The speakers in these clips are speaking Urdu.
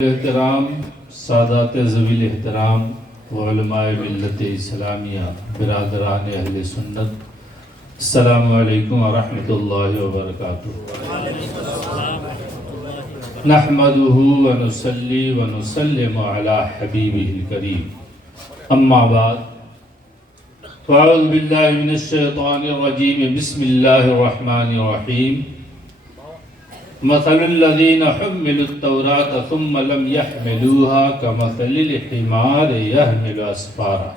احترام سادات ذویل احترام علماء ملت اسلامیہ برادران اہل سنت، السلام علیکم ورحمۃ اللہ وبرکاتہ۔ نحمده ونصلی ونسلم علی حبیبہ الکریم، اما بعد فاعوذ باللہ من الشیطان الرجیم، بسم اللہ الرحمن الرحیم۔ مثل الذين حملوا التوراة ثم لم يحملوها كمثل الحمار يحمل أسفارا۔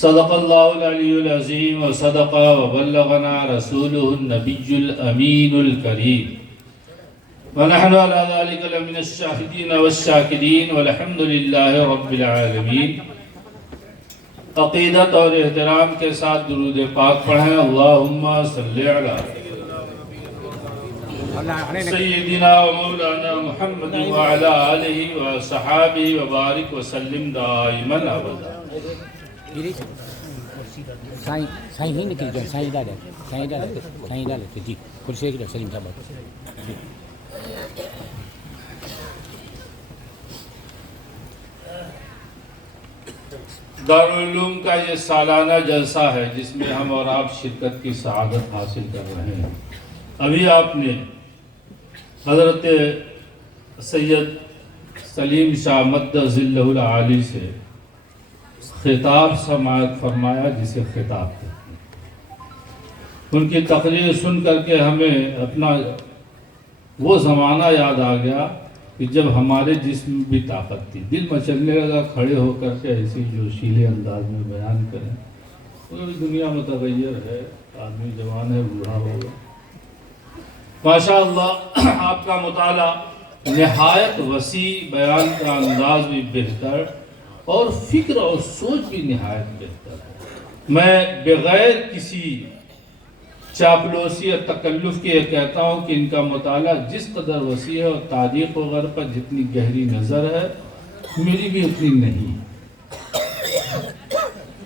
صدق الله العلي العظيم وصدق وبلغنا رسوله النبي الأمين الكريم، ونحن على ذلك لمن الشاهدين والشاكرين والحمد لله رب العالمين۔ عقیدت اور احترام کے ساتھ درود پاک پڑھیں۔ اللہم صلی علی سیدنا و مولانا محمد وعلی آلہ و صحابہ وبارک وسلم دائما ابدا۔ سائیں ہی نکل جائے، سائیں ڈالے جی کرسی کی سلیم صاحب۔ دارالعلوم کا یہ سالانہ جلسہ ہے جس میں ہم اور آپ شرکت کی سعادت حاصل کر رہے ہیں۔ ابھی آپ نے حضرت سید سلیم شاہ مد ظلہ العالی سے خطاب سماعت فرمایا، جسے خطاب کہتے ہیں۔ ان کی تقریر سن کر کے ہمیں اپنا وہ زمانہ یاد آ گیا کہ جب ہمارے جسم میں بھی طاقت تھی، دل مچلنے لگا کھڑے ہو کر کے ایسی جوشیلے انداز میں بیان کریں۔ پوری دنیا متغیر ہے، آدمی جوان ہے، بوڑھا ہوگا۔ ماشاءاللہ آپ کا مطالعہ نہایت وسیع، بیان کا انداز بھی بہتر اور فکر اور سوچ بھی نہایت بہتر ہے۔ میں بغیر کسی چاپلوسی یا تکلف کے کہتا ہوں کہ ان کا مطالعہ جس قدر وسیع ہے اور تاریخ وغیرہ پر جتنی گہری نظر ہے، میری بھی اتنی نہیں،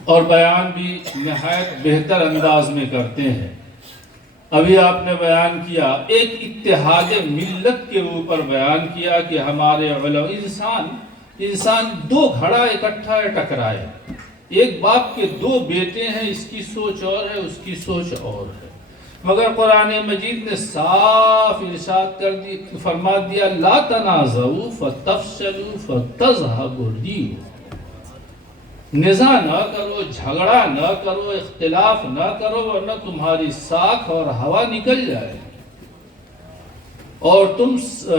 اور بیان بھی نہایت بہتر انداز میں کرتے ہیں۔ ابھی آپ نے بیان کیا، ایک اتحاد ملت کے اوپر بیان کیا کہ ہمارے علماء، انسان دو گھڑا اکٹھا ہے، ٹکرائے، ایک باپ کے دو بیٹے ہیں، اس کی سوچ اور ہے، اس کی سوچ اور ہے، مگر قرآن مجید نے صاف ارشاد کر دی، فرما دیا لا تنازعوا فتفشلوا فتذهب ريحكم۔ نزاع نہ کرو، جھگڑا نہ کرو، اختلاف نہ کرو، ورنہ تمہاری ساکھ اور ہوا نکل جائے اور تم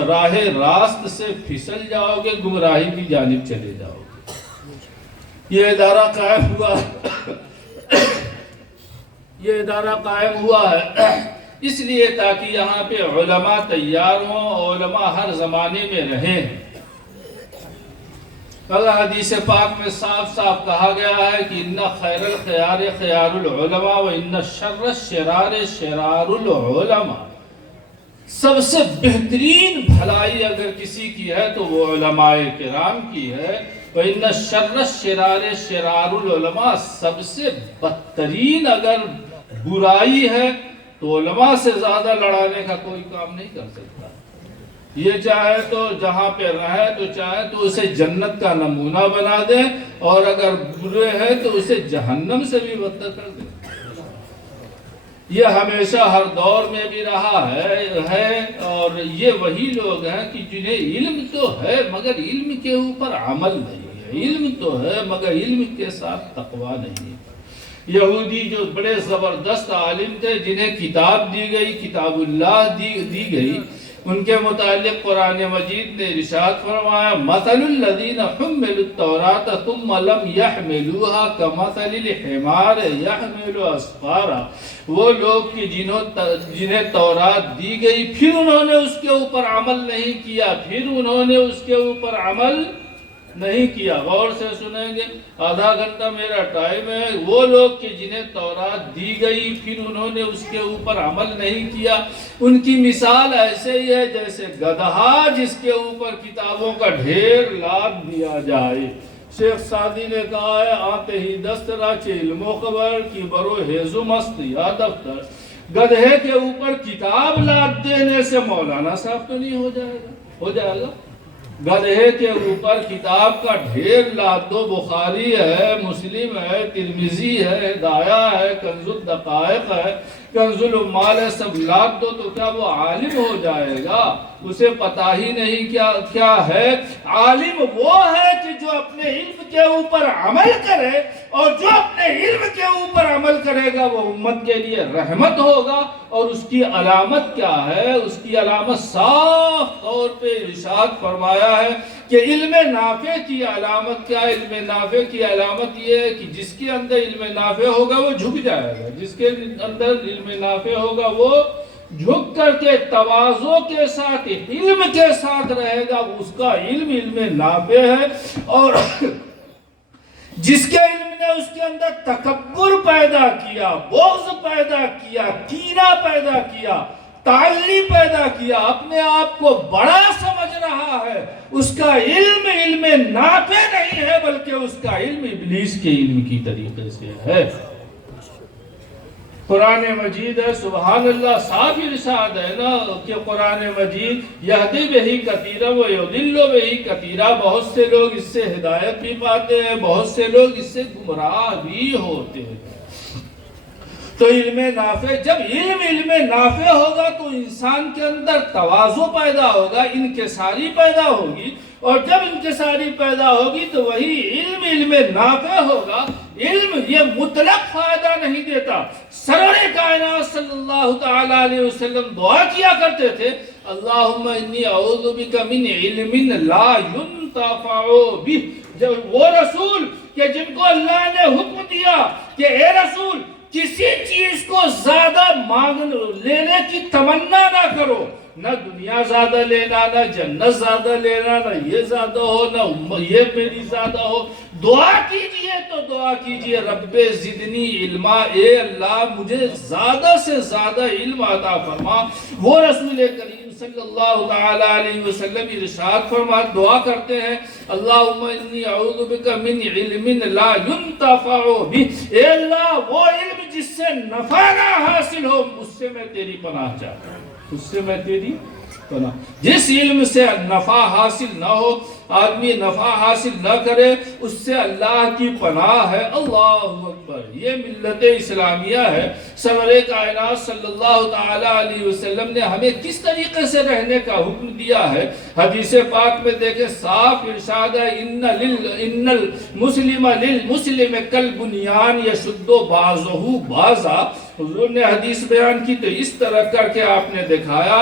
راہ راست سے پھسل جاؤ گے، گمراہی کی جانب چلے جاؤ گے۔ یہ ادارہ قائم ہوا ہے اس لیے تاکہ یہاں پہ علماء تیار ہوں، علماء ہر زمانے میں رہیں۔ اللہ حدیث پاک میں صاف صاف کہا گیا ہے کہ ان خیر الخیار خیار العلماء و ان شر الشرار شرار العلماء۔ سب سے بہترین بھلائی اگر کسی کی ہے تو وہ علماء کرام کی ہے، و ان شر الشرار شرار العلماء، سب سے بدترین اگر برائی ہے تو علماء سے زیادہ لڑانے کا کوئی کام نہیں کر سکتا۔ یہ چاہے تو جہاں پہ رہے تو چاہے تو اسے جنت کا نمونہ بنا دے، اور اگر برے ہیں تو اسے جہنم سے بھی بدتر کر دے۔ یہ ہمیشہ ہر دور میں بھی رہا ہے، اور یہ وہی لوگ ہیں کہ جنہیں علم تو ہے مگر علم کے اوپر عمل نہیں ہے، علم تو ہے مگر علم کے ساتھ تقوی نہیں ہے۔ یہودی جو بڑے زبردست عالم تھے، جنہیں کتاب دی گئی، کتاب اللہ دی گئی، ان کے متعلق قرآن مجید نے ارشاد فرمایا مثل الذین حملوا التوراة ثم لم يحملوها كمثل الحمار يحمل اسفارا۔ وہ لوگ کہ جنہیں تورات دی گئی، پھر انہوں نے اس کے اوپر عمل نہیں کیا، غور سے سنیں گے، آدھا گھنٹہ میرا ٹائم ہے۔ وہ لوگ کہ جنہیں تورات دی گئی پھر انہوں نے اس کے اوپر عمل نہیں کیا، ان کی مثال ایسے ہی ہے جیسے گدھا جس کے اوپر کتابوں کا ڈھیر لاد دیا جائے۔ شیخ سعدی نے کہا ہے آتے ہی دسترا چے علم و خبر کی برو حیزو مست یا دفتر۔ گدھے کے اوپر کتاب لاد دینے سے مولانا صاحب تو نہیں ہو جائے گا۔ ہو جائے گا. گدھے کے اوپر کتاب کا ڈھیر لاد دو، بخاری ہے، مسلم ہے، ترمذی ہے، ہدایہ ہے، کنز الدقائق ہے، کنز العمال ہے، سب لاد دو تو کیا وہ عالم ہو جائے گا؟ اسے پتہ ہی نہیں کیا ہے. عالم وہ ہے کہ جو اپنے علم کے اوپر عمل کرے، اور جو اپنے علم کے اوپر عمل کرے گا وہ امت کے لیے رحمت ہوگا. اور اس کی علامت کیا ہے؟ اس کی علامت صاف طور پہ ارشاد فرمایا ہے کہ علم نافع کی علامت کیا ہے؟ علم نافع کی علامت یہ ہے کہ جس کے اندر علم نافع ہوگا وہ جھک جائے گا. جس کے اندر علم نافع ہوگا وہ جھک کر کے تواضع کے ساتھ، علم کے ساتھ رہے گا. اس کا علم نافع ہے. اور جس کے علم نے اس کے اندر تکبر پیدا کیا، بغض پیدا کیا، کینہ پیدا کیا، تعلی پیدا کیا، اپنے آپ کو بڑا سمجھ رہا ہے، اس کا علم نافع نہیں ہے، بلکہ اس کا علم ابلیس کے علم کی طریقے سے ہے. قرآن مجید ہے، سبحان اللہ، صاف ارشاد ہے نا کہ قرآن مجید یہدی بہی کثیرا و یضل بہی کثیرا. بہت سے لوگ اس سے ہدایت بھی پاتے ہیں، بہت سے لوگ اس سے گمراہ بھی ہوتے ہیں. تو علم نافع، جب علم نافع ہوگا تو انسان کے اندر تواضع پیدا ہوگا، انکساری پیدا ہوگی. اور جب انکساری پیدا ہوگی تو وہی علم نافع ہوگا. علم یہ مطلق فائدہ نہیں دیتا. سرور کائنات صلی اللہ تعالی علیہ وسلم دعا کیا کرتے تھے، اللہم انی اعوذ بک من علم لا ينتفع بہ. جب وہ رسول کہ جن کو اللہ نے حکم دیا کہ اے رسول کسی چیز کو زیادہ لینے کی تمنا نہ کرو، نہ دنیا زیادہ لینا، نہ جنت زیادہ لینا، نہ یہ زیادہ ہو، نہ یہ میری زیادہ ہو. دعا کیجئے تو دعا کیجئے رب زدنی علما، اے اللہ مجھے زیادہ سے زیادہ علم عطا فرما. وہ رسول کریم صلی اللہ تعالی علیہ وسلم ارشاد فرما دعا کرتے ہیں، اللہم انی اعوذ بک من علم لا ينتفع بہ. اے اللہ وہ علم جس سے نفع نہ حاصل ہو، اس سے میں تیری پناہ چاہتا ہوں، اس سے میں تیری پناہ. جس علم سے نفع حاصل نہ ہو، آدمی نفع حاصل نہ کرے، اس سے اللہ کی پناہ ہے. اللہ اکبر. یہ ملت اسلامیہ ہے. سرور کائنات صلی اللہ تعالی علیہ وسلم نے ہمیں کس طریقے سے رہنے کا حکم دیا ہے. حدیث پاک میں دیکھیں صاف ارشاد ہے، ان المسلم للمسلم کالبنیان یشد بعضہ بعضا. حضور نے حدیث بیان کی تو اس طرح کر کے آپ نے دکھایا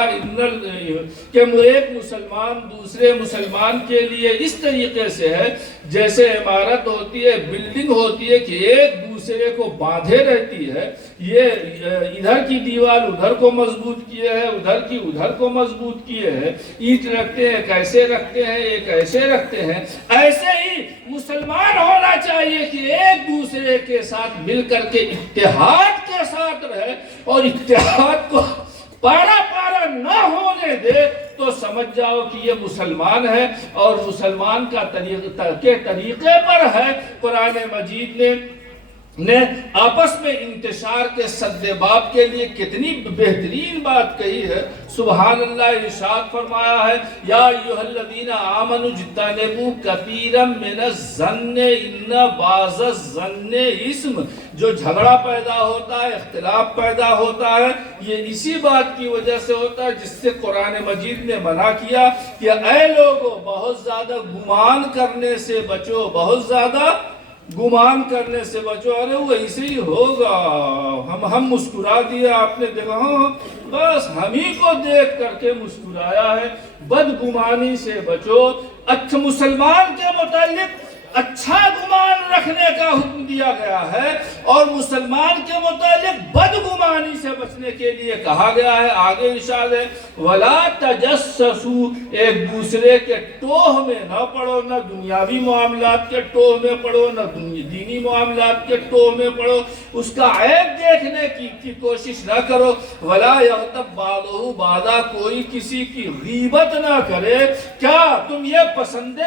کہ ایک مسلمان دوسرے مسلمان کے لیے اس طریقے سے ہے جیسے عمارت ہوتی ہے، بلڈنگ ہوتی ہے کہ ایک دوسرے کو باندھے رہتی ہے. یہ ادھر کی دیوار ادھر کو مضبوط کیے ہے، ادھر کی ادھر کو مضبوط کیے ہے. اینٹ رکھتے ہیں کیسے رکھتے ہیں، ایک ایسے رکھتے ہیں. ایسے ہی مسلمان ہونا چاہیے کہ ایک دوسرے کے ساتھ مل کر کے اتحاد کے ساتھ رہے، اور اتحاد کو پارا پارا نہ ہونے دے. تو سمجھ جاؤ کہ یہ مسلمان ہے اور مسلمان کا طریقے پر ہے. قرآن مجید نے آپس میں انتشار کے سدباب کے لیے کتنی بہترین بات کہی ہے. سبحان اللہ. ارشاد فرمایا ہے، یا ایھا الذین آمنوا اجتنبوا کثیرا من الظن ان بعض الظن اثم. جو جھگڑا پیدا ہوتا ہے، اختلاف پیدا ہوتا ہے، یہ اسی بات کی وجہ سے ہوتا ہے جس سے قرآن مجید نے منع کیا کہ اے لوگوں بہت زیادہ گمان کرنے سے بچو، بہت زیادہ گمان کرنے سے بچو. ارے وہ ایسے ہی ہوگا، ہم مسکرا دیا، آپ نے دیکھا ہاں بس ہم ہی کو دیکھ کر کے مسکرایا ہے. بدگمانی سے بچو. اچھا مسلمان کے متعلق اچھا گمان رکھنے کا حکم دیا گیا ہے، اور مسلمان کے متعلق بدگمانی سے بچنے کے لیے کہا گیا ہے. آگے ارشاد ہے، وَلَا تَجَسَّسُوا. ایک دوسرے کے ٹوہ میں نہ پڑو، نہ دنیاوی معاملات کے ٹوہ میں پڑو، نہ دینی معاملات کے ٹوہ میں پڑو. اس کا عیب دیکھنے کی کوشش نہ کرو. وَلَا يَغْتَبْ بَعْضُهُ بَعْضًا. کوئی کسی کی غیبت نہ کرے. کیا تم یہ پسند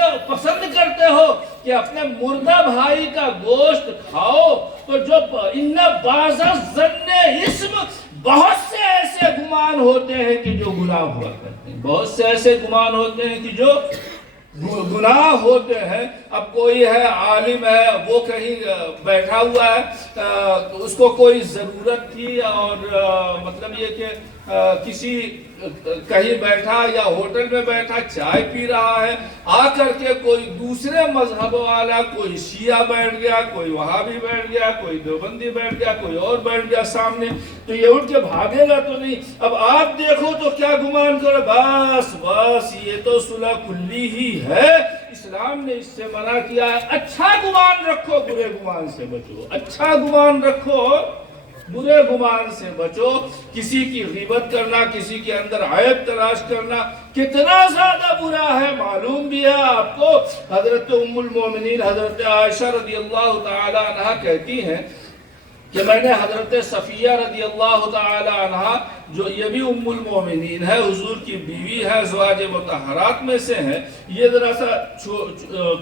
کرتے ہو کہ اپنے مردہ بھائی کا گوشت کھاؤ؟ تو جو ان بعض الظن اسم، بہت سے ایسے گمان ہوتے ہیں کہ جو گناہ ہوا کرتے ہیں، بہت سے ایسے گمان ہوتے ہیں کہ جو گناہ ہوتے ہیں۔ اب کوئی ہے عالم ہے، وہ کہیں بیٹھا ہوا ہے، اس کو کوئی ضرورت تھی اور مطلب یہ کہ کسی کہیں بیٹھا یا ہوٹل میں بیٹھا چائے پی رہا ہے، آ کر کے کوئی دوسرے مذہب والا، کوئی شیعہ بیٹھ گیا، کوئی وہابی بیٹھ گیا، کوئی دیوبندی بیٹھ گیا، کوئی اور بیٹھ گیا سامنے، تو یہ اٹھ کے بھاگے گا تو نہیں۔ اب آپ دیکھو تو کیا گمان کرو، بس یہ تو صلح کلی ہی ہے، اسلام نے اس سے منع کیا ہے۔ اچھا گمان رکھو، برے گمان سے بچو، اچھا گمان رکھو، برے گمان سے بچو۔ کسی کی غیبت کرنا، کسی کے اندر عیب تلاش کرنا کتنا زیادہ برا ہے معلوم بھی ہے آپ کو۔ حضرت ام المومنین حضرت عائشہ رضی اللہ تعالی عنہ کہتی ہیں کہ میں نے حضرت صفیہ رضی اللہ تعالی عنہ، جو یہ بھی ام المومنین ہے، حضور کی بیوی ہے، ازواج مطہرات میں سے ہے، یہ ذرا سا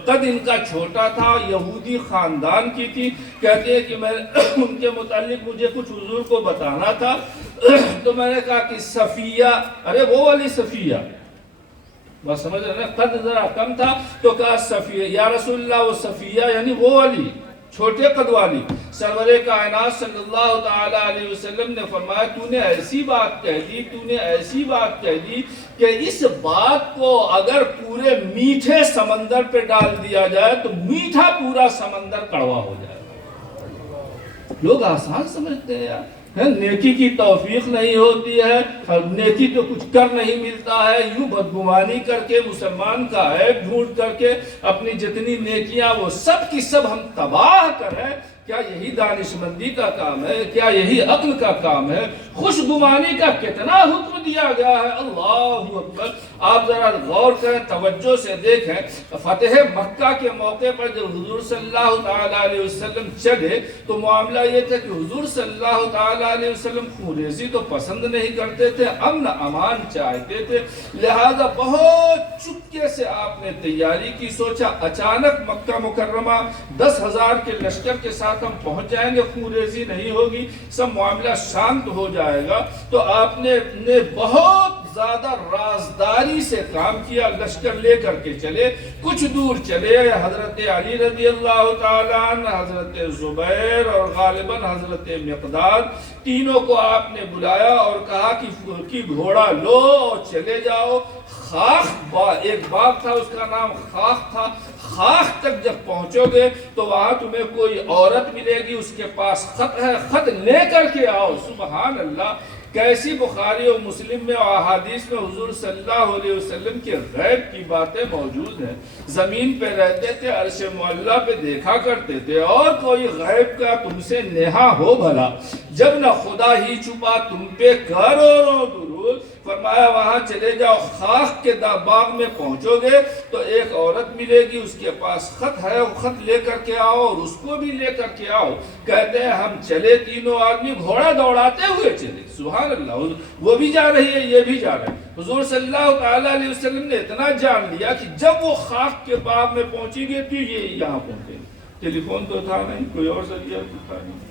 قد ان کا چھوٹا تھا، یہودی خاندان کی تھی۔ کہتے ہیں کہ میں ان کے متعلق مجھے کچھ حضور کو بتانا تھا، تو میں نے کہا کہ صفیہ، ارے وہ والی صفیہ، بس سمجھ رہے نا، قد ذرا کم تھا، تو کہا صفیہ، یا رسول اللہ وہ صفیہ یعنی وہ والی چھوٹے قد والی۔ سرور کائنات صلی اللہ تعالی علیہ وسلم نے فرمایا تو نے ایسی بات کہہ دی، تو نے ایسی بات کہہ دی کہ اس بات کو اگر پورے میٹھے سمندر پہ ڈال دیا جائے تو میٹھا پورا سمندر کڑوا ہو جائے۔ لوگ آسان سمجھتے ہیں یار، نیکی کی توفیق نہیں ہوتی ہے، نیکی تو کچھ کر نہیں ملتا ہے، یوں بدگمانی کر کے مسلمان کا عیب ڈھونڈ کر کے اپنی جتنی نیکیاں وہ سب کی سب ہم تباہ کریں۔ کیا یہی دانشمندی کا کام ہے؟ کیا یہی عقل کا کام ہے؟ خوش گمانی کا کتنا حکم دیا گیا ہے، اللہ اکبر۔ آپ ذرا غور کریں، توجہ سے دیکھیں، فتح مکہ کے موقع پر جب حضور صلی اللہ تعالی علیہ وسلم چلے تو معاملہ یہ تھا کہ حضور صلی اللہ تعالی علیہ وسلم خونریزی تو پسند نہیں کرتے تھے، امن امان چاہتے تھے، لہذا بہت چپکے سے آپ نے تیاری کی، سوچا اچانک مکہ مکرمہ 10,000 کے لشکر کے ساتھ ہم پہنچ جائیں گے، خونریزی نہیں ہوگی، سب معاملہ شانت ہو جائے گا۔ تو آپ نے بہت زیادہ رازداری سے کام کیا، لشکر لے کر کے چلے، کچھ دور چلے، حضرت علی رضی اللہ تعالیٰ عنہ، حضرت زبیر اور غالباً حضرت مقداد، تینوں کو آپ نے بلایا اور کہا کہ گھوڑا لو اور چلے جاؤ خاخ، ایک باغ تھا اس کا نام خاخ تھا، خاخ تک جب پہنچو گے تو وہاں تمہیں کوئی عورت ملے گی، اس کے پاس خط ہے، خط لے کر کے آؤ۔ سبحان اللہ، کیسی بخاری و مسلم میں اور احادیث میں حضور صلی اللہ علیہ وسلم کے غیب کی باتیں موجود ہیں۔ زمین پہ رہتے تھے، عرش معلیٰ پہ دیکھا کرتے تھے، اور کوئی غیب کا تم سے نیہا ہو بھلا، جب نہ خدا ہی چھپا تم پہ کروڑوں درود۔ فرمایا وہاں چلے جاؤ، خاخ کے باغ میں پہنچو گے تو ایک عورت ملے گی، اس کے پاس خط ہے، وہ خط لے کر کے آؤ اور اس کو بھی لے کر کے آؤ۔ کہتے ہیں ہم چلے، تینوں آدمی گھوڑا دوڑاتے ہوئے چلے، سبحان اللہ، وہ بھی جا رہی ہے یہ بھی جا رہے ہیں۔ حضور صلی اللہ تعالیٰ علیہ وسلم نے اتنا جان لیا کہ جب وہ خاخ کے باغ میں پہنچی گئی تو یہ یہاں پہنچے، ٹیلی فون تو تھا نہیں، کوئی اور ذریعہ تھا نہیں۔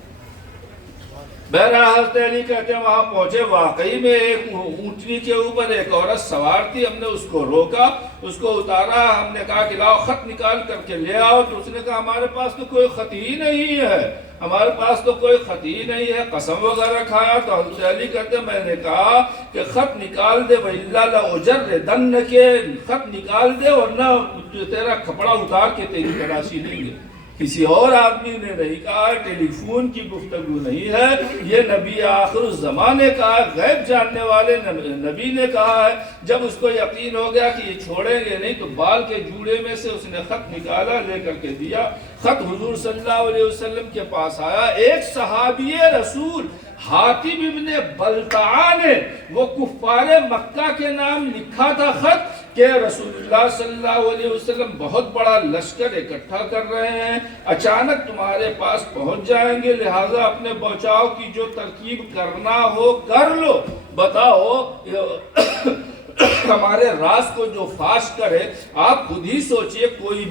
بہرحال حضرت علی کہتے ہیں وہاں پہنچے، واقعی میں ایک اونٹنی کے اوپر ایک عورت سوار تھی، ہم نے اس کو روکا، اس کو اتارا، ہم نے کہا کہ لاؤ خط نکال کر کے لے آؤ، تو اس نے کہا ہمارے پاس تو کوئی خط ہی نہیں ہے، ہمارے پاس تو کوئی خط ہی نہیں ہے، قسم وغیرہ کھایا۔ تو حضرت علی کہتے ہیں میں نے کہا کہ خط نکال دے، وَإِلَّا لَأُجَرِّدَنَّكَ، خط نکال دے ورنہ تیرا کپڑا اتار کے تیری تلاشی لیں گے۔ کسی اور آدمی نے نہیں کہا، ٹیلی فون کی گفتگو نہیں ہے، یہ نبی آخر الزمانے کا غیب جاننے والے نبی نے کہا ہے۔ جب اس کو یقین ہو گیا کہ یہ چھوڑیں گے نہیں تو بال کے جوڑے میں سے اس نے خط نکالا، لے کر کے دیا۔ خط حضور صلی اللہ علیہ وسلم کے پاس آیا، ایک صحابی رسول حاتب ابن بلتعہ نے وہ کفار مکہ کے نام لکھا تھا خط کہ رسول اللہ صلی اللہ علیہ وسلم بہت بڑا لشکر اکٹھا کر رہے ہیں، اچانک تمہارے پاس پہنچ جائیں گے، لہٰذا اپنے بچاؤ کی جو ترکیب کرنا ہو کر لو، بتاؤ ہمارے راز کو جو فاش کرے، آپ خود ہی سوچئے کوئی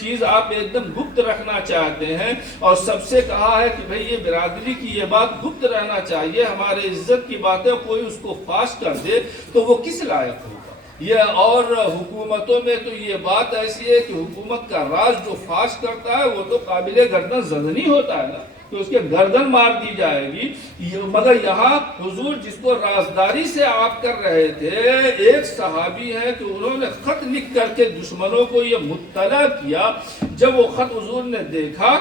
چیز آپ ایک دم گپت رکھنا چاہتے ہیں اور سب سے کہا ہے کہ بھئی یہ برادری کی یہ بات گپت رہنا چاہیے، ہمارے عزت کی باتیں کوئی اس کو فاش کر دے تو وہ کس لائق ہوگا؟ یہ اور حکومتوں میں تو یہ بات ایسی ہے کہ حکومت کا راز جو فاش کرتا ہے وہ تو قابل گردن زدنی ہوتا ہے نا، تو اس کے گردن مار دی جائے گی۔ مگر یہاں حضور جس کو رازداری سے آپ کر رہے تھے، ایک صحابی ہے کہ انہوں نے خط لکھ کر کے دشمنوں کو یہ مطلع کیا۔ جب وہ خط حضور نے دیکھا،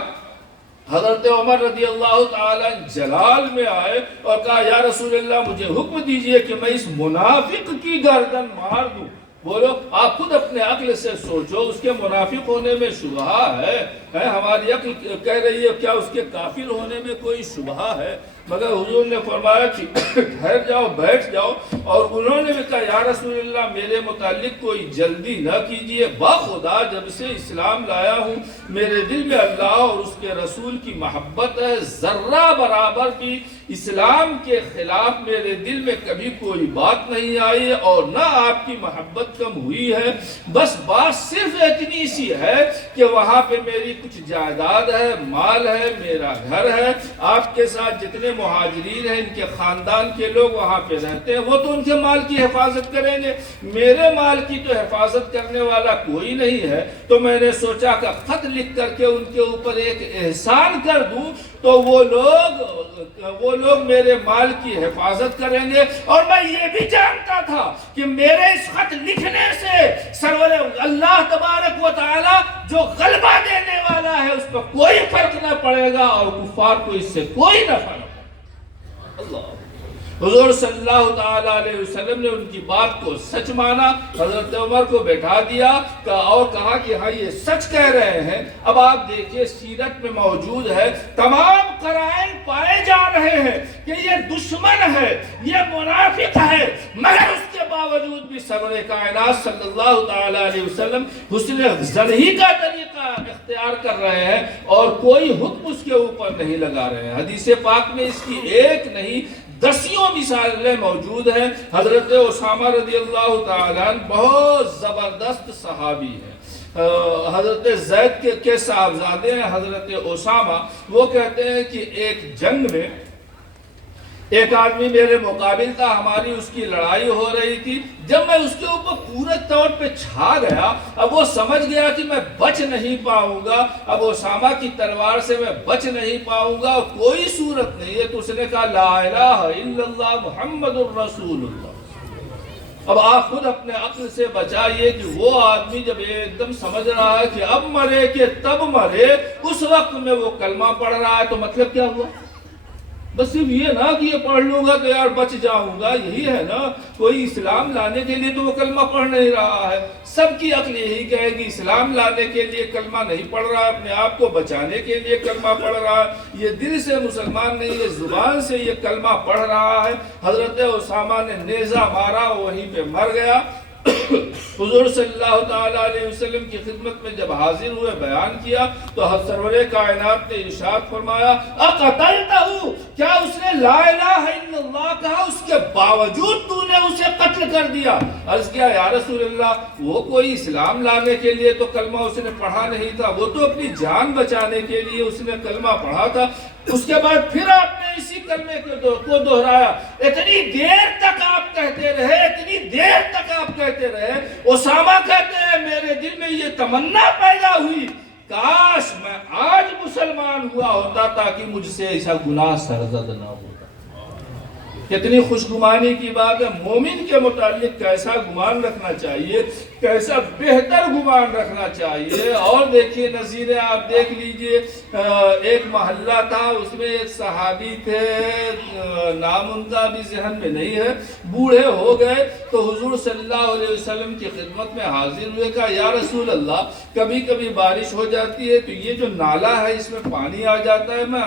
حضرت عمر رضی اللہ تعالی جلال میں آئے اور کہا یا رسول اللہ مجھے حکم دیجئے کہ میں اس منافق کی گردن مار دوں۔ بولو آپ خود اپنے عقل سے سوچو، اس کے منافق ہونے میں شبہ ہے؟ ہماری عقل کہہ رہی ہے کیا اس کے کافر ہونے میں کوئی شبہ ہے؟ مگر حضور نے فرمایا کہ ٹھہر جاؤ، بیٹھ جاؤ، اور انہوں نے بھی کہا یا رسول اللہ میرے متعلق کوئی جلدی نہ کیجئے، باخدا جب سے اسلام لایا ہوں میرے دل میں اللہ اور اس کے رسول کی محبت ہے، ذرہ برابر بھی اسلام کے خلاف میرے دل میں کبھی کوئی بات نہیں آئی اور نہ آپ کی محبت کم ہوئی ہے۔ بس بات صرف اتنی سی ہے کہ وہاں پہ میری کچھ جائیداد ہے، مال ہے، میرا گھر ہے، آپ کے ساتھ جتنے مہاجرین ہیں ان کے خاندان کے لوگ وہاں پہ رہتے ہیں، وہ تو ان کے مال کی حفاظت کریں گے، میرے مال کی تو حفاظت کرنے والا کوئی نہیں ہے۔ تو میں نے سوچا کہ خط لکھ کر کے ان کے اوپر ایک احسان کر دوں تو وہ لوگ میرے مال کی حفاظت کریں گے، اور میں یہ بھی جانتا تھا کہ میرے اس خط لکھنے سے سرور اللہ تبارک و تعالی جو غلبہ دینے والا ہے اس پر کوئی فرق نہ پڑے گا اور کفار کو اس سے کوئی نفع نہ پڑے۔ اللہ حضور صلی اللہ تعالیٰ علیہ وسلم نے ان کی بات کو سچ مانا، حضرت عمر کو بیٹھا دیا اور کہا کہ ہاں یہ سچ کہہ رہے ہیں۔ اب آپ دیکھیں سیرت میں موجود ہے، تمام قرائن پائے جا رہے ہیں کہ یہ دشمن ہے، یہ منافق ہے، مگر اس کے باوجود بھی سرور کائنات صلی اللہ تعالیٰ علیہ وسلم حسن زرہی کا طریقہ اختیار کر رہے ہیں اور کوئی حکم اس کے اوپر نہیں لگا رہے ہیں۔ حدیث پاک میں اس کی ایک نہیں دسیوں مثالیں موجود ہیں۔ حضرت اسامہ رضی اللہ تعالیٰ عنہ بہت زبردست صحابی ہیں، حضرت زید کے صاحبزادے ہیں حضرت اسامہ۔ وہ کہتے ہیں کہ ایک جنگ میں ایک آدمی میرے مقابل تھا، ہماری اس کی لڑائی ہو رہی تھی، جب میں اس کے اوپر پورے طور پہ چھا گیا، اب وہ سمجھ گیا کہ میں بچ نہیں پاؤں گا، اب اسامہ کی تلوار سے میں بچ نہیں پاؤں گا، کوئی صورت نہیں ہے، تو اس نے کہا لا الہ الا اللہ محمد الرسول اللہ۔ اب آپ خود اپنے عقل سے بچائیے کہ وہ آدمی جب ایک دم سمجھ رہا ہے کہ اب مرے کہ تب مرے، اس وقت میں وہ کلمہ پڑھ رہا ہے، تو مطلب کیا ہوا؟ بس صرف یہ نہ کہ یہ پڑھ لوں گا تو یار بچ جاؤں گا، یہی ہے نا۔ کوئی اسلام لانے کے لیے تو وہ کلمہ پڑھ نہیں رہا ہے، سب کی عقل یہی کہے گی اسلام لانے کے لیے کلمہ نہیں پڑھ رہا ہے، اپنے آپ کو بچانے کے لیے کلمہ پڑھ رہا ہے، یہ دل سے مسلمان نہیں، یہ زبان سے یہ کلمہ پڑھ رہا ہے۔ حضرت اسامہ نے نیزہ مارا، وہیں پہ مر گیا۔ حضور صلی اللہ تعالیٰ علیہ وسلم کی خدمت میں جب حاضر ہوئے بیان کیا تو سرور کائنات نے ارشاد فرمایا اقتلتہ، کیا اس نے لا الہ الا اللہ کہا اس کے باوجود تو نے اسے قتل کر دیا؟ عرض کیا یا رسول اللہ وہ کوئی اسلام لانے کے لیے تو کلمہ اس نے پڑھا نہیں تھا، وہ تو اپنی جان بچانے کے لیے اس نے کلمہ پڑھا تھا۔ اس کے بعد پھر آپ نے اسی کلمے کو دہرایا، اتنی دیر تک آپ کہتے رہے، اتنی دیر تک آپ کہتے رہے۔ اسامہ کہتے ہیں میرے دل میں یہ تمنا پیدا ہوئی کاش میں آج مسلمان ہوا ہوتا تاکہ مجھ سے ایسا گناہ سرزد نہ ہوتا۔ کتنی خوشگمانی کی بات ہے، مومن کے متعلق کیسا گمان رکھنا چاہیے، کیسا بہتر گمان رکھنا چاہیے۔ اور دیکھیے نظیریں آپ دیکھ لیجئے، ایک محلہ تھا، اس میں ایک صحابی تھے، نام ان کا بھی ذہن میں نہیں ہے، بوڑھے ہو گئے تو حضور صلی اللہ علیہ وسلم کی خدمت میں حاضر ہوئے، کہا یا رسول اللہ کبھی کبھی بارش ہو جاتی ہے تو یہ جو نالا ہے اس میں پانی آ جاتا ہے، میں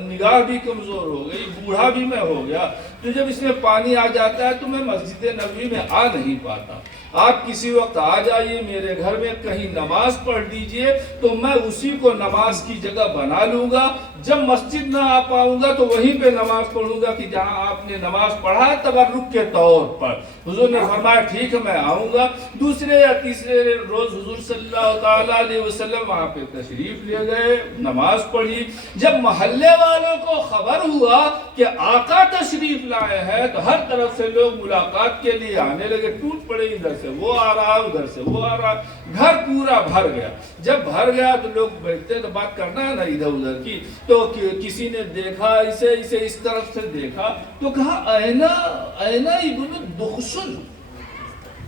نگاہ بھی کمزور ہو گئی، بوڑھا بھی میں ہو گیا، تو جب اس میں پانی آ جاتا ہے تو میں مسجد نبوی میں آ نہیں پاتا۔ آپ کسی وقت آ جائیے میرے گھر میں کہیں نماز پڑھ دیجئے تو میں اسی کو نماز کی جگہ بنا لوں گا. جب مسجد نہ آ پاؤں گا تو وہیں پہ نماز پڑھوں گا کہ جہاں آپ نے نماز پڑھا تبرک کے طور پر. حضور نے فرمایا ٹھیک ہے میں آؤں گا. دوسرے یا تیسرے روز حضور صلی اللہ تعالیٰ علیہ وسلم وہاں پہ تشریف لے گئے, نماز پڑھی. جب محلے والوں کو خبر ہوا کہ آقا تشریف لائے ہیں تو ہر طرف سے لوگ ملاقات کے لیے آنے لگے, ٹوٹ پڑے, ادھر سے وہ آ رہا, ادھر سے وہ آ رہا, گھر پورا بھر گیا. جب بھر گیا تو لوگ بیٹھتے تو بات کرنا ہے نا ادھر ادھر کی, تو کسی نے دیکھا اسے اس طرف سے دیکھا تو کہا اینا ابن دخشن.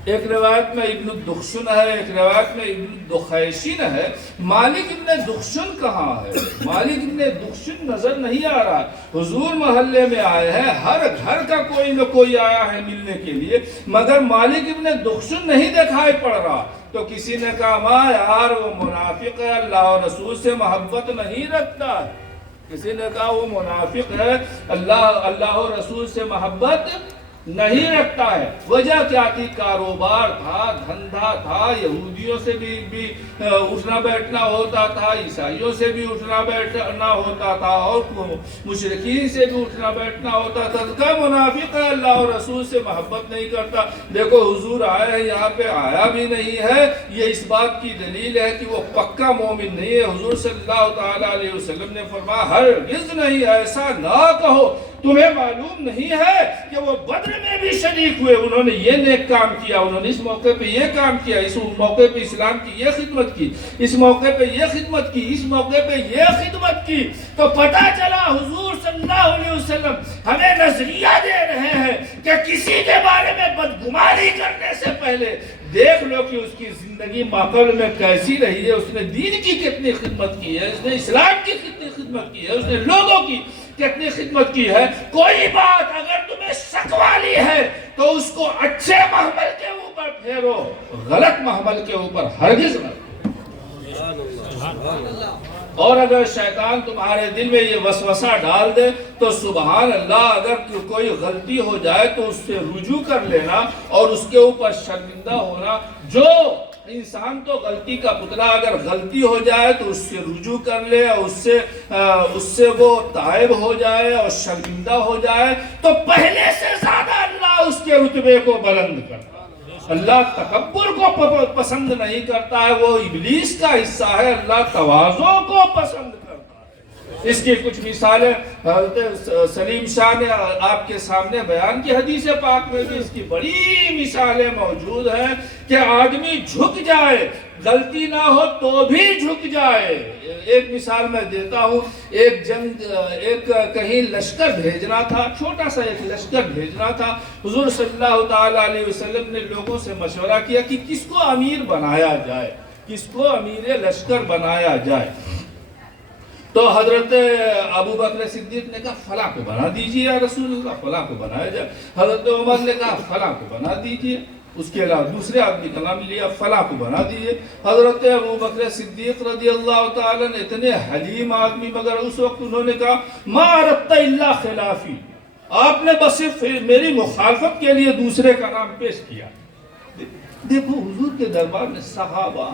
ایک روایت میں ابن دخشن ہے, ایک روایت میں ابن دخیشن ہے. مالک ابن دخشن کہاں ہے؟ مالک ابن دخشن نظر نہیں آ رہا. حضور محلے میں آئے ہیں, ہر گھر کا کوئی نہ کوئی آیا ہے ملنے کے لیے, مگر مالک ابن دخشن نہیں دکھائی پڑ رہا. تو کسی نے کہا ماں یار وہ منافق ہے, اللہ اور رسول سے محبت نہیں رکھتا ہے. کسی نے کہا وہ منافق ہے, اللہ اور رسول سے محبت نہیں رکھتا ہے. وجہ کیا تھی؟ کاروبار تھا, دھندا تھا, یہودیوں سے بھی اٹھنا بیٹھنا ہوتا تھا, عیسائیوں سے بھی اٹھنا بیٹھنا ہوتا تھا, اور مشرکین سے بھی اٹھنا بیٹھنا ہوتا تھا. تو کیا منافق ہے, اللہ اور رسول سے محبت نہیں کرتا. دیکھو حضور آئے ہیں, یہاں پہ آیا بھی نہیں ہے, یہ اس بات کی دلیل ہے کہ وہ پکا مومن نہیں ہے. حضور صلی اللہ تعالیٰ علیہ وسلم نے فرمایا ہرگز نہیں, ایسا نہ کہو. تمہیں معلوم نہیں ہے کہ وہ بدر میں بھی شریک ہوئے, انہوں نے یہ نیک کام کیا, انہوں نے اس موقع پہ یہ کام کیا, اس موقع پہ اسلام کی یہ خدمت کی, اس موقع پہ یہ خدمت کی, اس موقع پہ یہ خدمت کی. تو پتہ چلا حضور صلی اللہ علیہ وسلم ہمیں نظریہ دے رہے ہیں کہ کسی کے بارے میں بدگمانی کرنے سے پہلے دیکھ لو کہ اس کی زندگی ماقبل میں کیسی رہی ہے, اس نے دین کی کتنی خدمت کی ہے, اس نے اسلام کی کتنی خدمت کی ہے, اس نے لوگوں کی کتنی خدمت کی ہے. کوئی بات اگر تمہیں شک والی ہے تو اس کو اچھے محمل کے اوپر پھیرو, غلط محمل کے اوپر ہرگز نہ. اور اگر شیطان تمہارے دل میں یہ وسوسہ ڈال دے تو سبحان اللہ, اگر کوئی غلطی ہو جائے تو اس سے رجوع کر لینا اور اس کے اوپر شرمندہ ہونا. جو انسان تو غلطی کا پتلا, اگر غلطی ہو جائے تو اس سے رجوع کر لے, اس سے وہ تائب ہو جائے اور شرمندہ ہو جائے, تو پہلے سے زیادہ اللہ اس کے رتبے کو بلند کرتا. اللہ تکبر کو پسند نہیں کرتا ہے, وہ ابلیس کا حصہ ہے. اللہ تواضع کو پسند کرتا ہے. اس کی کچھ مثالیں حضرت سلیم شاہ نے آپ کے سامنے بیان کی. حدیث پاک میں بھی اس کی بڑی مثالیں موجود ہیں کہ آدمی جھک جائے, غلطی نہ ہو تو بھی جھک جائے. ایک مثال میں دیتا ہوں. ایک کہیں لشکر بھیجنا تھا, چھوٹا سا ایک لشکر بھیجنا تھا. حضور صلی اللہ تعالیٰ علیہ وسلم نے لوگوں سے مشورہ کیا کہ کس کو امیر بنایا جائے, کس کو امیر لشکر بنایا جائے. تو حضرت ابو بکر صدیق نے کہا فلاں کو بنا دیجئے یا رسول اللہ, فلاں کو بنایا جائے. حضرت عمر نے کہا فلاں کو بنا دیجئے. اس کے علاوہ دوسرے آدمی کا نام لیا, فلاں کو بنا دیجئے. حضرت ابو بکر صدیق رضی اللہ تعالیٰ نے اتنے حلیم آدمی, مگر اس وقت انہوں نے کہا ما اردت الا خلافی, آپ نے بس صرف میری مخالفت کے لیے دوسرے کا نام پیش کیا. دیکھو حضور کے دربار میں صحابہ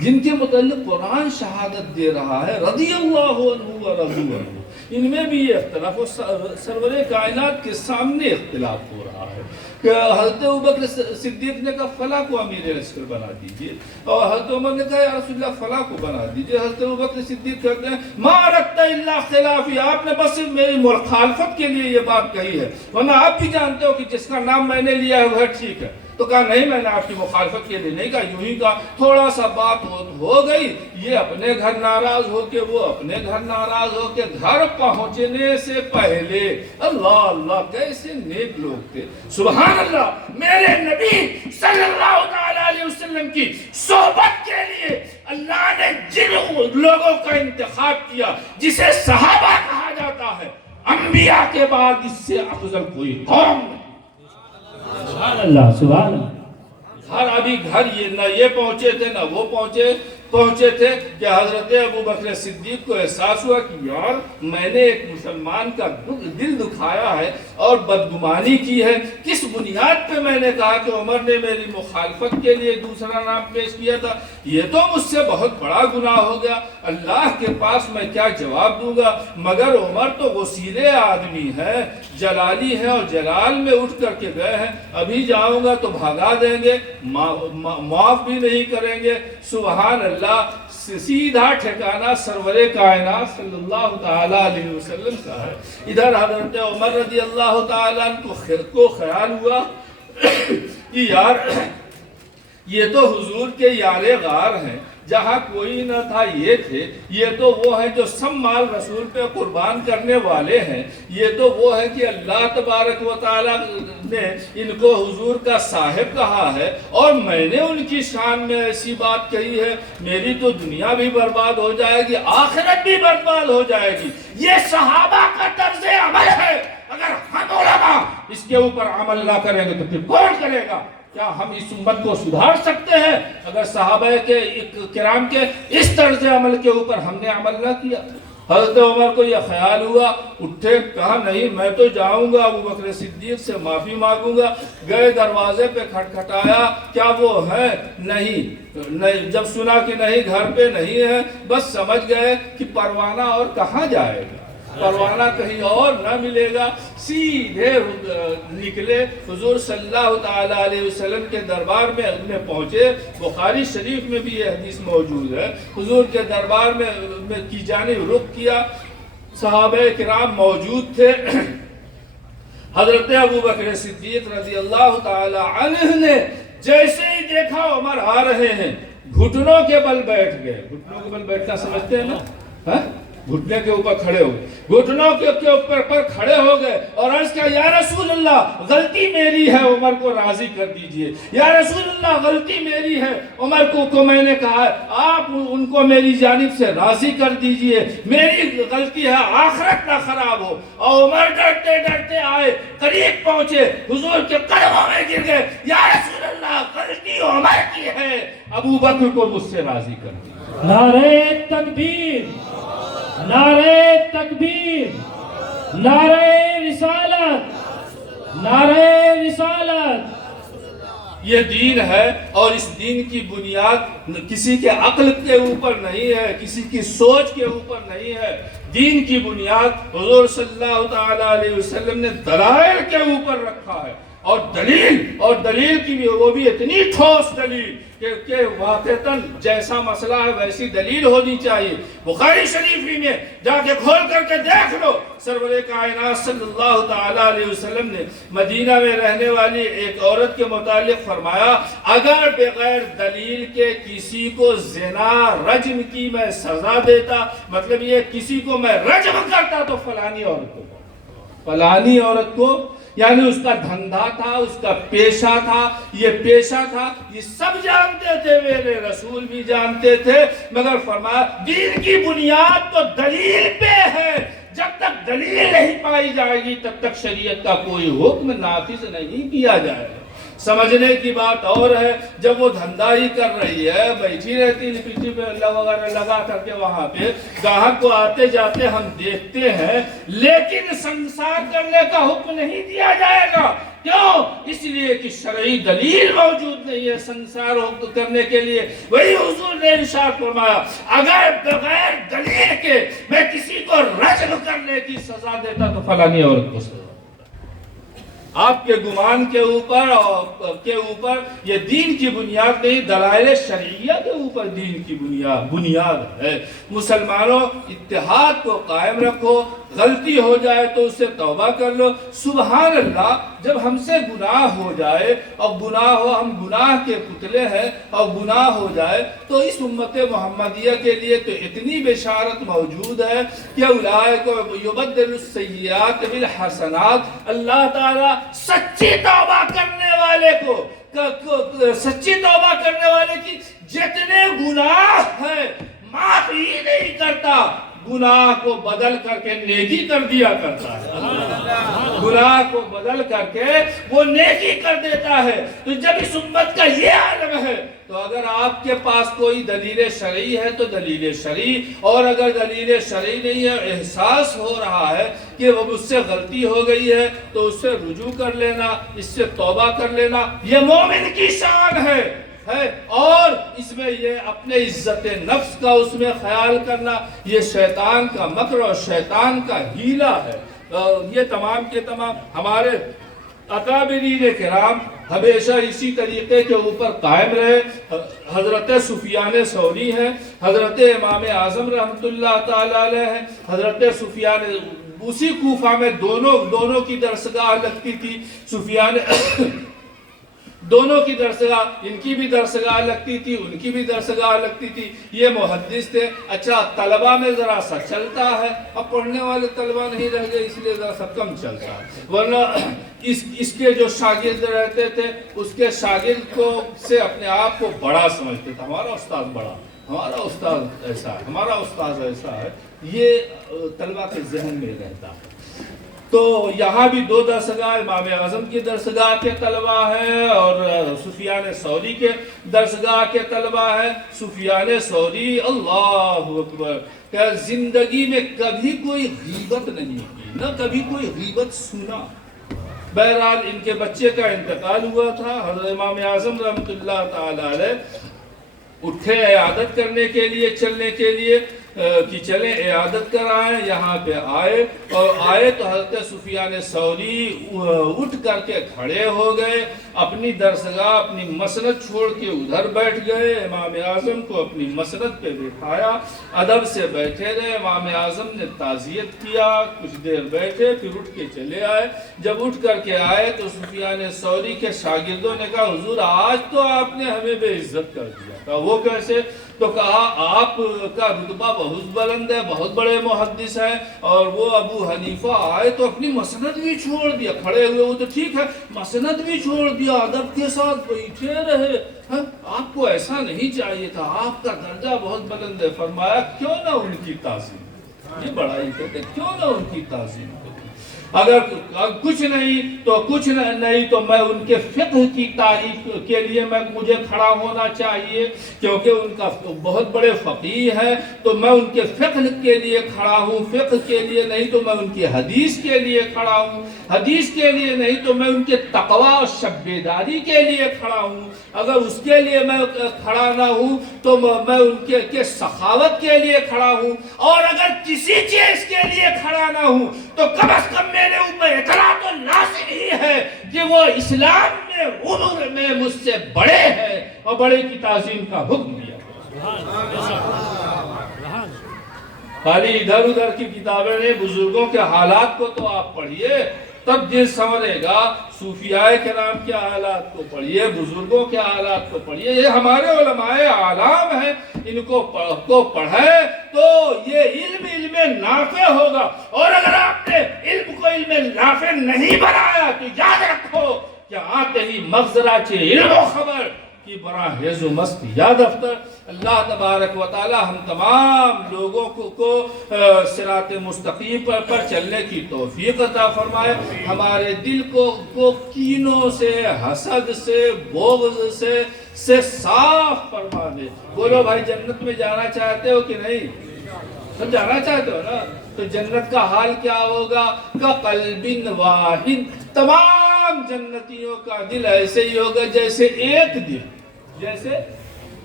جن کے متعلق قرآن شہادت دے رہا ہے رضی اللہ عنہ و رضو عنہ, ان میں بھی یہ اختلاف, سرور کائنات کے سامنے اختلاف ہو رہا ہے کہ حضرت ابوبکر صدیق نے کہا فلاں کو امیر لشکر بنا دیجئے, اور حضرت عمر نے کہا یا رسول اللہ فلاں کو بنا دیجئے. حضرت ابوبکر صدیق کہتے ہیں ما اردت الا خلافی, آپ نے بس میری مخالفت کے لیے یہ بات کہی ہے, ورنہ آپ بھی جانتے ہو کہ جس کا نام میں نے لیا ہے وہ ٹھیک ہے. تو کہا نہیں, میں نے آپ کی مخالفت کے لیے نہیں کہا, یوں ہی کہا. تھوڑا سا بات ہو گئی, یہ اپنے گھر ناراض ہو کے, وہ اپنے گھر ناراض ہو کے, گھر پہنچنے سے پہلے اللہ اللہ کیسے نیک لوگ تھے, سبحان اللہ. میرے نبی صلی اللہ تعالیٰ علیہ وسلم کی صحبت کے لیے اللہ نے جن لوگوں کا انتخاب کیا جسے صحابہ کہا جاتا ہے, انبیاء کے بعد اس سے افضل کوئی قوم نہیں. سبحان اللہ, سبحان اللہ. گھر ابھی گھر یہ نہ یہ پہنچے تھے نہ وہ پہنچے, پہنچے تھے کہ حضرت ابو بکر صدیق کو احساس ہوا کہ یار میں نے ایک مسلمان کا دل دکھایا ہے اور بدگمانی کی ہے، کس بنیاد پہ میں نے کہا کہ عمر نے میری مخالفت کے لیے دوسرا نام پیش کیا تھا، یہ تو مجھ سے بہت بڑا گناہ ہو گیا، اللہ کے پاس میں کیا جواب دوں گا؟ مگر عمر تو غصیلے آدمی ہے، جلالی ہے اور جلال میں اٹھ کر کے گئے ہیں، ابھی جاؤں گا تو بھگا دیں گے، معاف بھی نہیں کریں گے۔ سبحان اللہ، سیدھا ٹھکانہ سرور کائنات صلی اللہ تعالیٰ علیہ وسلم کا ہے۔ ادھر حضرت عمر رضی اللہ تعالیٰ کو خیال ہوا کہ یار یہ تو حضور کے یار غار ہیں، جہاں کوئی نہ تھا یہ تھے، یہ تو وہ ہیں جو سب مال رسول پہ قربان کرنے والے ہیں، یہ تو وہ ہیں کہ اللہ تبارک و تعالیٰ نے ان کو حضور کا صاحب کہا ہے، اور میں نے ان کی شان میں ایسی بات کہی ہے، میری تو دنیا بھی برباد ہو جائے گی، آخرت بھی برباد ہو جائے گی۔ یہ صحابہ کا طرز عمل ہے، اگر ہم علماء اس کے اوپر عمل نہ کریں گے تو پھر کون کرے گا؟ کیا ہم اس امت کو سدھار سکتے ہیں اگر صحابہ کرام کے اس طرز عمل کے اوپر ہم نے عمل نہ کیا؟ حضرت عمر کو یہ خیال ہوا، اٹھے، کہا نہیں میں تو جاؤں گا، ابو بکر صدیق سے معافی مانگوں گا۔ گئے، دروازے پہ کھٹکھٹایا، کیا وہ ہے؟ نہیں۔ جب سنا کہ نہیں گھر پہ نہیں ہے، بس سمجھ گئے کہ پروانہ اور کہاں جائے گا، پروانہ کہیں اور نہ ملے گا، سیدھے نکلے، حضور صلی اللہ تعالیٰ علیہ وسلم کے دربار میں پہنچے۔ بخاری شریف میں بھی یہ حدیث موجود ہے، حضور کے دربار میں کی جانب رخ کیا، صحابہ کرام موجود تھے۔ حضرت ابو بکر صدیق رضی اللہ تعالیٰ عنہ نے جیسے ہی دیکھا عمر آ رہے ہیں، گھٹنوں کے بل بیٹھ گئے۔ گھٹنوں کے بل بیٹھنا سمجھتے ہیں نا؟ گھٹنے کے اوپر کھڑے ہو گئے، گھٹنوں کے اوپر کھڑے ہو گئے اور عرض کیا، یا رسول اللہ غلطی میری ہے، عمر کو راضی کر دیجئے۔ یا رسول اللہ غلطی میری ہے، عمر کو میں نے کہا آپ ان کو میری جانب سے راضی کر دیجئے، میری غلطی ہے، آخرت نہ خراب ہو۔ اور عمر ڈرتے ڈرتے آئے، قریب پہنچے، حضور کے قدموں میں گر گئے، یا رسول اللہ غلطی عمر کی ہے، ابو بکر کو مجھ سے راضی کر دیجئے۔ نعرہ تکبیر، نعرہ تکبیر، نعرہ رسالت، نعرہ رسالت۔ یہ دین ہے اور اس دین کی بنیاد کسی کے عقل کے اوپر نہیں ہے، کسی کی سوچ کے اوپر نہیں ہے، دین کی بنیاد حضور صلی اللہ تعالیٰ علیہ وسلم نے دلائل کے اوپر رکھا ہے، اور دلیل کی بھی وہ بھی اتنی ٹھوس دلیل کہ واقعتاً جیسا مسئلہ ہے ویسی دلیل ہونی چاہیے۔ بخاری شریف میں جا کے کھول کر کے دیکھ لو، سرور کائنات صلی اللہ تعالیٰ علیہ وسلم نے مدینہ میں رہنے والی ایک عورت کے متعلق فرمایا، اگر بغیر دلیل کے کسی کو زنا رجم کی میں سزا دیتا، مطلب یہ کسی کو میں رجم کرتا تو فلانی عورت کو، یعنی اس کا دھندا تھا، اس کا پیشہ تھا، یہ پیشہ تھا، یہ سب جانتے تھے، میرے رسول بھی جانتے تھے، مگر فرمایا دین کی بنیاد تو دلیل پہ ہے، جب تک دلیل نہیں پائی جائے گی تب تک شریعت کا کوئی حکم نافذ نہیں کیا جائے گا۔ سمجھنے کی بات اور ہے، جب وہ دھندا ہی کر رہی ہے، بیٹھی رہتی پیٹھی پہ اللہ وغیرہ لگا کر کے، وہاں پہ گاہک کو آتے جاتے ہم دیکھتے ہیں، لیکن سنسار کرنے کا حکم نہیں دیا جائے گا۔ کیوں؟ اس لیے کہ شرعی دلیل موجود نہیں ہے سنسار کرنے کے لیے۔ وہی حضور نے ارشاد فرمایا، اگر بغیر دلیل کے میں کسی کو رجم کرنے کی سزا دیتا تو فلانی عورت کو سزا۔ آپ کے گمان کے اوپر یہ دین کی بنیاد نہیں، دلائل شرعیہ کے اوپر دین کی بنیاد ہے۔ مسلمانوں اتحاد کو قائم رکھو، غلطی ہو جائے تو اس سے توبہ کر لو۔ سبحان اللہ، جب ہم سے گناہ ہو جائے اور ہم گناہ کے پتلے ہیں اور گناہ ہو جائے تو اس امت محمدیہ کے لیے تو اتنی بشارت موجود ہے کہ اولئک یبدل السیئات بالحسنات، اللہ تعالیٰ سچی توبہ کرنے والے کی جتنے گناہ ہیں معاف ہی نہیں کرتا گناہ کو بدل کر کے نیکی کر دیا کرتا ہے، گناہ کو بدل کر کے وہ نیکی کر دیتا ہے۔ تو جب اس امت کا یہ عالم ہے تو اگر آپ کے پاس کوئی دلیل شرعی ہے تو دلیل شرعی، اور اگر دلیل شرعی نہیں ہے، احساس ہو رہا ہے کہ وہ مجھ سے غلطی ہو گئی ہے تو اس سے رجوع کر لینا، اس سے توبہ کر لینا، یہ مومن کی شان ہے۔ اور اس میں یہ اپنے عزت نفس کا اس میں خیال کرنا، یہ شیطان کا مکر اور شیطان کا ہیلہ ہے۔ یہ تمام کے تمام ہمارے اکابرین کرام ہمیشہ اسی طریقے کے اوپر قائم رہے۔ حضرت سفیان ثوری ہیں، حضرت امام اعظم رحمۃ اللہ تعالی علیہ ہیں، حضرت سفیان، اسی کوفہ میں دونوں کی درسگاہ لگتی تھی، سفیان دونوں کی درسگاہ، ان کی بھی درسگاہ لگتی تھی، ان کی بھی درسگاہ لگتی تھی، یہ محدث تھے۔ اچھا طلبہ میں ذرا سا چلتا ہے، اب پڑھنے والے طلبہ نہیں رہ گئے اس لیے ذرا سا کم چلتا ہے، ورنہ اس کے جو شاگرد رہتے تھے اس کے شاگرد کو سے اپنے آپ کو بڑا سمجھتے تھے، ہمارا استاد بڑا، ہمارا استاد ایسا ہے، ہمارا استاد ایسا ہے، یہ طلبہ کے ذہن میں رہتا ہے۔ تو یہاں بھی دو درسگاہ، امام اعظم کی درسگاہ کے طلبہ ہیں اور سفیان ثوری کے درسگاہ کے طلبہ ہیں۔ سفیان ثوری اللہ اکبر کہ زندگی میں کبھی کوئی غیبت نہیں کی، نہ کبھی کوئی غیبت سنا۔ بہرحال ان کے بچے کا انتقال ہوا تھا، حضرت امام اعظم رحمۃ اللہ تعالی علیہ اٹھے عیادت کرنے کے لیے، چلنے کے لیے کہ چلیں عیادت کرائیں، یہاں پہ آئے اور آئے تو حضرت سفیان ثوری اٹھ کر کے کھڑے ہو گئے، اپنی درسگاہ اپنی مسند چھوڑ کے ادھر بیٹھ گئے، امام اعظم کو اپنی مسند پہ بٹھایا، ادب سے بیٹھے رہے، امام اعظم نے تعزیت کیا، کچھ دیر بیٹھے پھر اٹھ کے چلے آئے۔ جب اٹھ کر کے آئے تو سفیان ثوری کے شاگردوں نے کہا حضور آج تو آپ نے ہمیں بے عزت کر دیا۔ کہا وہ کیسے؟ تو کہا آپ کا رتبہ بہت بلند ہے، بہت بڑے محدث ہیں، اور وہ ابو حنیفہ آئے تو اپنی مسند بھی چھوڑ دیا، کھڑے ہوئے وہ تو ٹھیک ہے، مسند بھی چھوڑ دیا، ادب کے ساتھ بیٹھے رہے۔ آپ کو ایسا نہیں چاہیے تھا، آپ کا درجہ بہت بلند ہے۔ فرمایا کیوں نہ ان کی تعظیم، یہ بڑائی کہتے ہیں، کیوں نہ ان کی تعظیم کریں، اگر کچھ نہیں تو میں ان کے فقہ کی تعریف کے لیے مجھے کھڑا ہونا چاہیے، کیونکہ ان کا بہت بڑے فقیہ ہے، تو میں ان کے فقہ کے لیے کھڑا ہوں، فقہ کے لیے نہیں تو میں ان کی حدیث کے لیے کھڑا ہوں، حدیث کے لیے نہیں تو میں ان کے تقوی اور شبیداری کے لیے کھڑا ہوں، اگر اس کے لیے میں کھڑا نہ ہوں تو میں ان کے سخاوت کے لیے کھڑا ہوں، اور اگر کسی چیز کے لیے کھڑا نہ ہوں تو کم از کم میرے اوپر اتنا تو لازم ہی ہے کہ وہ اسلام میں عمر میں مجھ سے بڑے ہیں اور بڑے کی تعظیم کا حکم دیا۔ خالی ادھر ادھر کی کتابیں نہیں، بزرگوں کے حالات کو تو آپ پڑھیے تب دل سنورے گا، صوفیاء کرام کے حالات کو پڑھیے، بزرگوں کے حالات کو پڑھیے، یہ ہمارے علماء اعلام ہیں، ان کو پڑھیں تو یہ علم نافع ہوگا، اور اگر آپ نے علم کو علم نافع نہیں بنایا تو یاد رکھو کہ آتے ہی مغزرہ چے علم و خبر کی برا حیض و مست یاد افتر۔ اللہ تبارک و تعالی ہم تمام لوگوں کو صراط مستقیم پر چلنے کی توفیق عطا فرمائے، ہمارے دل کو کینوں سے، حسد سے، بغض سے صاف فرما دے۔ بولو بھائی جنت میں جانا چاہتے ہو کہ نہیں؟ سب جانا چاہتے ہو نا؟ تو جنت کا حال کیا ہوگا؟ کقلب واحد، تمام جنتیوں کا دل ایسے ہی ہوگا جیسے ایک دل، جیسے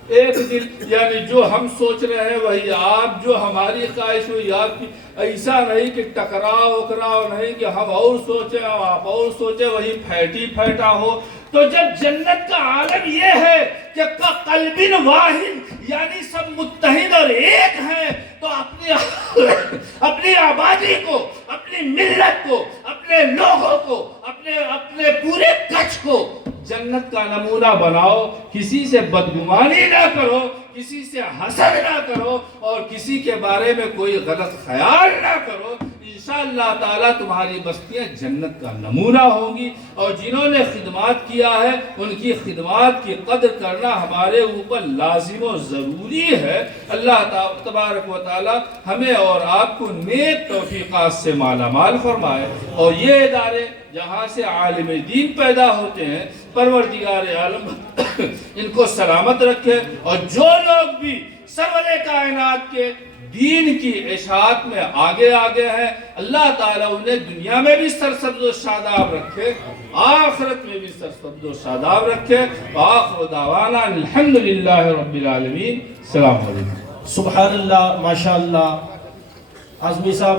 ایک دل، یعنی جو ہم سوچ رہے ہیں وہی آپ، جو ہماری خواہش ہوئی آپ کی، ایسا نہیں کہ ٹکراؤ اکراؤ نہیں کہ ہم اور سوچیں آپ اور سوچیں، وہی پھیٹا ہو۔ تو جب جنت کا عالم یہ ہے کہ قلب واحد، یعنی سب متحد اور ایک ہیں، تو اپنی آبادی کو، اپنی ملت کو، اپنے لوگوں کو، اپنے پورے کچھ کو جنت کا نمونہ بناؤ، کسی سے بدگمانی نہ کرو، کسی سے حسد نہ کرو، اور کسی کے بارے میں کوئی غلط خیال نہ کرو۔ انشاءاللہ تعالیٰ تمہاری بستیاں جنت کا نمونہ ہوں گی، اور جنہوں نے خدمات کیا ہے ان کی خدمات کی قدر کرنا ہمارے اوپر لازم و ضروری ہے۔ اللہ تبارک و تعالیٰ ہمیں اور آپ کو نیک توفیقات سے مالا مال فرمائے، اور یہ ادارے جہاں سے عالم دین پیدا ہوتے ہیں پروردگار عالم ان کو سلامت رکھے، اور جو لوگ بھی سرور کائنات کے دین کی اشاعت میں آگے ہیں اللہ تعالیٰ انہیں دنیا میں بھی سرسبز و شاداب رکھے، آخرت میں بھی سرسبز و شاداب رکھے۔ وآخر دعوانا الحمدللہ رب العالمین۔ السلام علیکم۔ سبحان اللہ، ماشاءاللہ۔ اعظمی صاحب